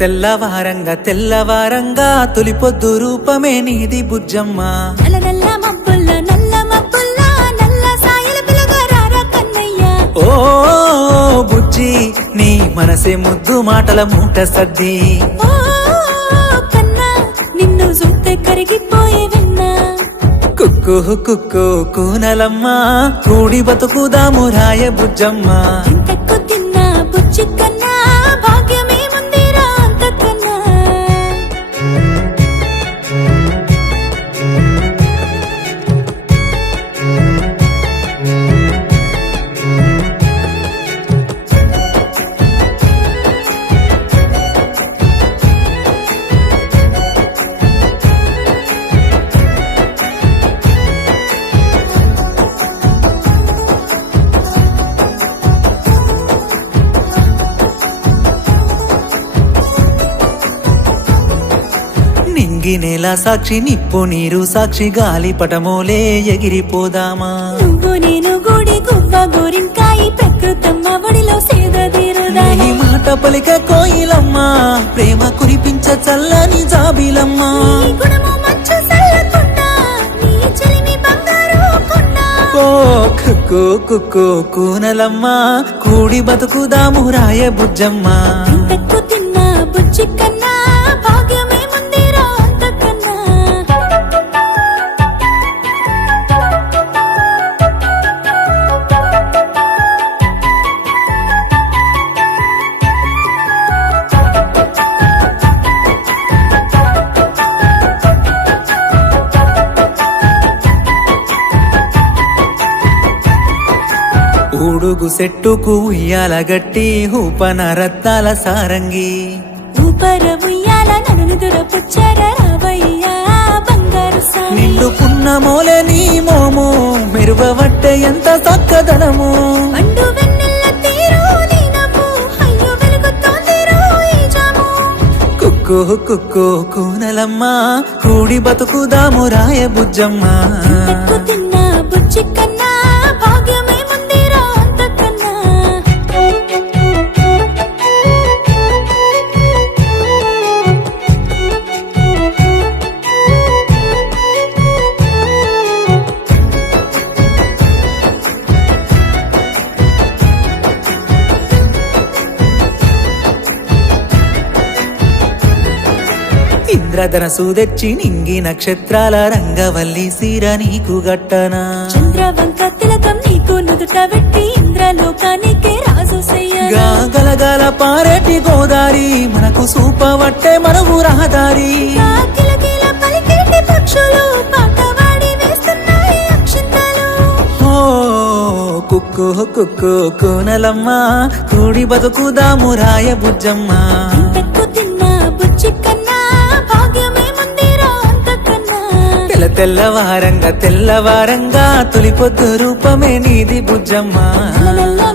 తెల్లవారంగా తెల్లవారంగా తొలి పొద్దు రూపమే నీది బుజ్జమ్మ. నల్ల నల్ల మబ్బుల్ల నల్ల మబ్బుల్ల నల్ల సాయల పిలగారా కన్నయ్య. ఓ బుజ్జి నీ మనసే ముద్దు మాటల మూట సద్ది. ఓ కన్నా నిన్ను చూస్తే కరిగిపోయే వెన్నా. కుక్కు కుక్కు కూనలమ్మ కూడి బతుకుదాము రాయ బుజ్జమ్మ. ఇంతకు తిన్నా బుజ్జి కన్నా భాగ్యమే ముందిరా అంతకన్నా. నింగి నేల సాక్షి నిప్పు నీరు సాక్షి గాలి పటమోలే ఎగిరిపోదామా. నువ్వు నేను గుడి గువ్వ గోరింకాయి ప్రకృతమ్మ ఒడిలో సేదీరుదా. నీ మాట పలిక కోయిలమ్మ ప్రేమ కురిపించ చల్లని జాబిలమ్మ. నీ గుణము మంచు సల్లకుండా నీ చెలిమి బంగారు కొండ. ఓ కుక్కు కుక్కు కూనలమ్మ కూడి బతుకుదాము రాయ బుజ్జమ్మ. ఇంతకు తిన్నా బుజ్జి కన్నా భాగ్యమే ముందిరా అంతకన్నా. ఊడుగు సెట్టుకు ఉయ్యాల గట్టి ఊపన రత్నాల సారంగి. ఊపర ఉయ్యాల నన్ను దురపుచ్చార రావయ్యా బంగారు సామి. నిండు పున్నమోలే నీ మోము మెరుగవట్టే ఎంత చక్కదనము. పండు వెన్నెల్ల తీరు నీ నవ్వు అయ్యో వెలుగుతోందిరో ఈ జాము. కుక్కు కుక్కు కూనలమ్మ కూడి బతుకుదాము రాయ బుజ్జమ్మ. ఇంతకు తిన్నా బుజ్జి కన్నా భాగ్యమే ముందిరా అంతకన్నా. ఇంద్రధనసు తెచ్చి నింగి నక్షత్రాల రంగవల్లి సీర నీకు గట్టనా. చంద్రవంక తిలకం నీకు నుదుట పెట్టి ఇంద్రలోకానికే రాజు సయ్యనా. గలగల పారేటి గోదారి మనకు సూపవట్టే మనవు రహదారి. కిలకిల పలికేటి పక్షులు పాటవాడి వేస్తున్నాయి అక్షింతలు. ఓ కుక్కు కుక్కు కూనలమ్మ కూడి బతుకుదాము రాయ బుజ్జమ్మ. ఇంతకు తిన్నా బుజ్జి కన్నా భాగ్యమే ముందిరా అంతకన్నా. తెల్లవారంగా తెల్లవారంగా తొలి పొద్దు రూపమే నీది బుజ్జమ్మ. నల్ల నల్ల